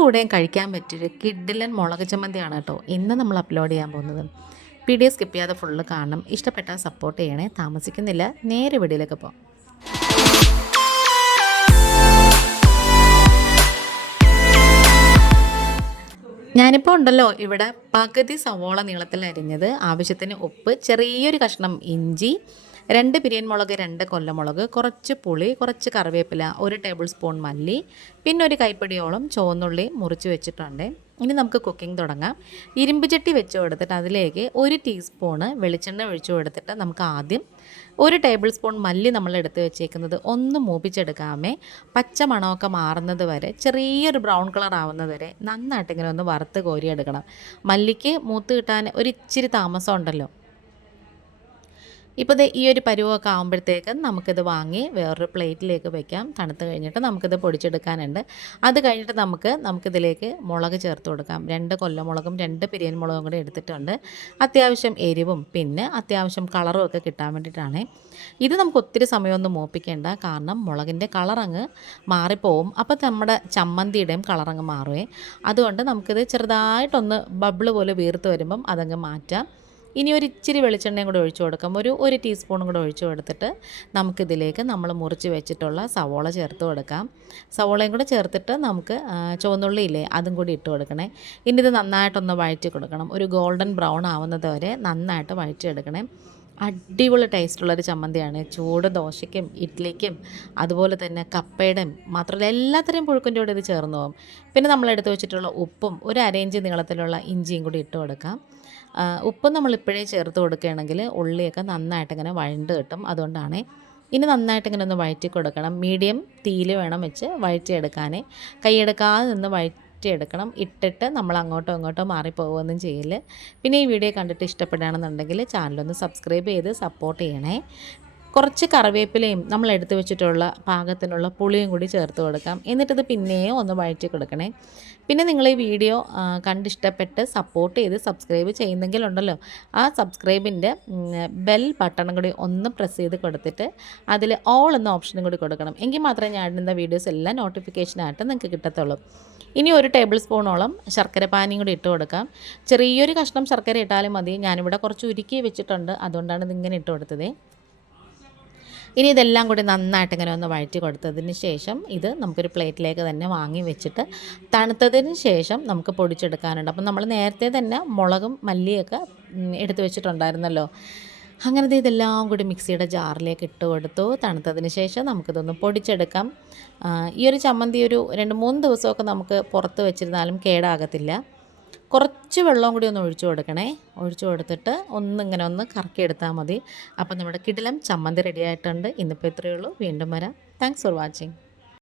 കൂടെയും കഴിക്കാൻ പറ്റിയൊരു കിഡിലൻ മുളക് ചമ്മന്തിയാണ് കേട്ടോ ഇന്ന് നമ്മൾ അപ്ലോഡ് ചെയ്യാൻ പോകുന്നത്. വീഡിയോ സ്കിപ്പ് ചെയ്യാതെ ഫുള്ള് കാണണം. ഇഷ്ടപ്പെട്ടാൽ സപ്പോർട്ട് ചെയ്യണേ. താമസിക്കുന്നില്ല. നേരെ വീഡിയോയിലേക്ക് പോകാം ഞാനിപ്പോൾ ഉണ്ടല്ലോ ഇവിടെ പകുതി സവോള നീളത്തിൽ അരിഞ്ഞത്. ആവശ്യത്തിന് ഉപ്പ് ചെറിയൊരു കഷ്ണം ഇഞ്ചി രണ്ട് പിരിയൻ മുളക് രണ്ട് കൊല്ലമുളക് കുറച്ച് പുളി കുറച്ച് കറിവേപ്പില ഒരു ടേബിൾ സ്പൂൺ മല്ലി പിന്നെ ഒരു കൈപ്പിടിയോളം ചുവന്നുള്ളി മുറിച്ച് വെച്ചിട്ടുണ്ട്. ഇനി നമുക്ക് കുക്കിംഗ് തുടങ്ങാം. ഇരുമ്പ് ചട്ടി വെച്ച് കൊടുത്തിട്ട് അതിലേക്ക് ഒരു ടീസ്പൂണ് വെളിച്ചെണ്ണ ഒഴിച്ചു കൊടുത്തിട്ട് നമുക്ക് ആദ്യം ഒരു ടേബിൾ സ്പൂൺ മല്ലി നമ്മൾ എടുത്ത് വെച്ചേക്കുന്നത് ഒന്ന് മൂപ്പിച്ചെടുക്കാമേ. പച്ച മണമൊക്കെ മാറുന്നത് വരെ ചെറിയൊരു ബ്രൗൺ കളർ ആവുന്നത് വരെ നന്നായിട്ട് ഇങ്ങനെ ഒന്ന് വറുത്ത് കോരിയെടുക്കണം. മല്ലിക്ക് മൂത്ത് കിട്ടാൻ ഒരു ഇച്ചിരി താമസം ഉണ്ടല്ലോ ഇപ്പോൾ ഈ ഒരു പരുവമൊക്കെ ആകുമ്പോഴത്തേക്ക് നമുക്കിത് വാങ്ങി വേറൊരു പ്ലേറ്റിലേക്ക് വെക്കാം. തണുത്ത് കഴിഞ്ഞിട്ട് നമുക്കിത് പൊടിച്ചെടുക്കാനുണ്ട്. അത് കഴിഞ്ഞിട്ട് നമുക്ക് നമുക്കിതിലേക്ക് മുളക് ചേർത്ത് കൊടുക്കാം. രണ്ട് കൊല്ലമുളകും രണ്ട് പിരിയൻ മുളകും കൂടെ എടുത്തിട്ടുണ്ട്. അത്യാവശ്യം എരിവും പിന്നെ അത്യാവശ്യം കളറും ഒക്കെ കിട്ടാൻ വേണ്ടിയിട്ടാണ്. ഇത് നമുക്ക് ഒത്തിരി സമയമൊന്നും മൂപ്പിക്കേണ്ട. കാരണം മുളകിന്റെ കളറങ്ങ് മാറിപ്പോവും. അപ്പോൾ നമ്മുടെ ചമ്മന്തിയുടെയും കളറങ്ങ് മാറുവേ. അതുകൊണ്ട് നമുക്കിത് ചെറുതായിട്ടൊന്ന് ബബിൾ പോലെ വീർത്ത് വരുമ്പം അതങ്ങ് മാറ്റാം. ഇനി ഒരു ഇച്ചിരി വെളിച്ചെണ്ണയും കൂടെ ഒഴിച്ചു കൊടുക്കാം. ഒരു ഒരു ടീസ്പൂണും കൂടെ ഒഴിച്ചു കൊടുത്തിട്ട് നമുക്കിതിലേക്ക് നമ്മൾ മുറിച്ച് വെച്ചിട്ടുള്ള സവോള ചേർത്ത് കൊടുക്കാം. സവോളയും കൂടെ ചേർത്തിട്ട് നമുക്ക് ചുവന്നുള്ളി ഇല്ലേ അതും കൂടി ഇട്ട് കൊടുക്കണേ. ഇനി ഇത് നന്നായിട്ടൊന്ന് വഴറ്റി കൊടുക്കണം. ഒരു ഗോൾഡൻ ബ്രൗൺ ആവുന്നത് വരെ നന്നായിട്ട് വഴറ്റിയെടുക്കണേ. അടിപൊളി ടേസ്റ്റുള്ളൊരു ചമ്മന്തിയാണ്. ചൂട് ദോശയ്ക്കും ഇഡ്ഡലിക്കും അതുപോലെ തന്നെ കപ്പയുടെയും മാത്രമല്ല എല്ലാത്തരം പുഴുക്കിന്റെ കൂടെ ഇത് ചേർന്ന് പോകും. പിന്നെ നമ്മൾ എടുത്തു വെച്ചിട്ടുള്ള ഉപ്പും ഒരു അരയിഞ്ച് നീളത്തിലുള്ള ഇഞ്ചിയും കൂടി ഇട്ട് കൊടുക്കാം. ഉപ്പ് നമ്മളിപ്പോഴേ ചേർത്ത് കൊടുക്കുകയാണെങ്കിൽ ഉള്ളിയൊക്കെ നന്നായിട്ട് ഇങ്ങനെ വഴണ്ട് കിട്ടും. അതുകൊണ്ടാണ് ഇനി നന്നായിട്ട് ഇങ്ങനെ ഒന്ന് വഴറ്റി കൊടുക്കണം. മീഡിയം തീയിൽ വേണം വെച്ച് വഴറ്റിയെടുക്കാൻ കൈയെടുക്കാതെ നിന്ന് വഴറ്റിയെടുക്കണം ഇട്ടിട്ട് നമ്മൾ അങ്ങോട്ടോ ഇങ്ങോട്ടോ മാറിപ്പോകുകയൊന്നും ചെയ്യില്ല പിന്നെ ഈ വീഡിയോ കണ്ടിട്ട് ഇഷ്ടപ്പെടുകയാണെന്നുണ്ടെങ്കിൽ ചാനലൊന്ന് സബ്സ്ക്രൈബ് ചെയ്ത് സപ്പോർട്ട് ചെയ്യണേ. കുറച്ച് കറിവേപ്പിലയും നമ്മൾ എടുത്തു വെച്ചിട്ടുള്ള പാകത്തിനുള്ള പുളിയും കൂടി ചേർത്ത് കൊടുക്കാം. എന്നിട്ടിത് പിന്നെയും ഒന്ന് വഴറ്റി കൊടുക്കണേ. പിന്നെ നിങ്ങൾ ഈ വീഡിയോ കണ്ടിഷ്ടപ്പെട്ട് സപ്പോർട്ട് ചെയ്ത് സബ്സ്ക്രൈബ് ചെയ്യുന്നെങ്കിലുണ്ടല്ലോ ആ സബ്സ്ക്രൈബിന്റെ ബെൽ ബട്ടണും കൂടി ഒന്ന് പ്രസ് ചെയ്ത് കൊടുത്തിട്ട് അതിൽ ഓൾ എന്ന ഓപ്ഷനും കൂടി കൊടുക്കണം. എങ്കിൽ മാത്രമേ ഞാൻ ഇടുന്ന വീഡിയോസ് എല്ലാം നോട്ടിഫിക്കേഷനായിട്ട് നിങ്ങൾക്ക് കിട്ടത്തുള്ളൂ. ഇനി ഒരു ടേബിൾ സ്പൂണോളം ശർക്കര പാനിയും കൂടി ഇട്ട് കൊടുക്കാം. ചെറിയൊരു കഷ്ണം ശർക്കര ഇട്ടാലും മതി. ഞാനിവിടെ കുറച്ച് ഉരുക്കി വെച്ചിട്ടുണ്ട്. അതുകൊണ്ടാണ് ഇതിങ്ങനെ ഇട്ട് കൊടുത്തത്. ഇനി ഇതെല്ലാം കൂടി നന്നായിട്ട് ഇങ്ങനെ ഒന്ന് വഴറ്റി കൊടുത്തതിന് ശേഷം ഇത് നമുക്കൊരു പ്ലേറ്റിലേക്ക് തന്നെ വാങ്ങി വെച്ചിട്ട് തണുത്തതിന് ശേഷം നമുക്ക് പൊടിച്ചെടുക്കാനുണ്ട്. അപ്പം നമ്മൾ നേരത്തെ തന്നെ മുളകും മല്ലിയൊക്കെ എടുത്തു വെച്ചിട്ടുണ്ടായിരുന്നല്ലോ. അങ്ങനത്തെ ഇതെല്ലാം കൂടി മിക്സിയുടെ ജാറിലേക്ക് ഇട്ട് കൊടുത്തു. തണുത്തതിന് ശേഷം നമുക്കിതൊന്ന് പൊടിച്ചെടുക്കാം. ഈ ഒരു ചമ്മന്തി ഒരു രണ്ട് മൂന്ന് ദിവസമൊക്കെ നമുക്ക് പുറത്ത് വെച്ചിരുന്നാലും കേടാകത്തില്ല. കുറച്ച് വെള്ളവും കൂടി ഒന്ന് ഒഴിച്ചു കൊടുക്കണേ. ഒഴിച്ചു കൊടുത്തിട്ട് ഒന്നിങ്ങനെ ഒന്ന് കറക്കിയെടുത്താൽ മതി. അപ്പം നമ്മുടെ കിടിലം ചമ്മന്തി റെഡി ആയിട്ടുണ്ട്. ഇന്നിപ്പോൾ ഇത്രയേ ഉള്ളൂ. വീണ്ടും വരാം. Thanks for watching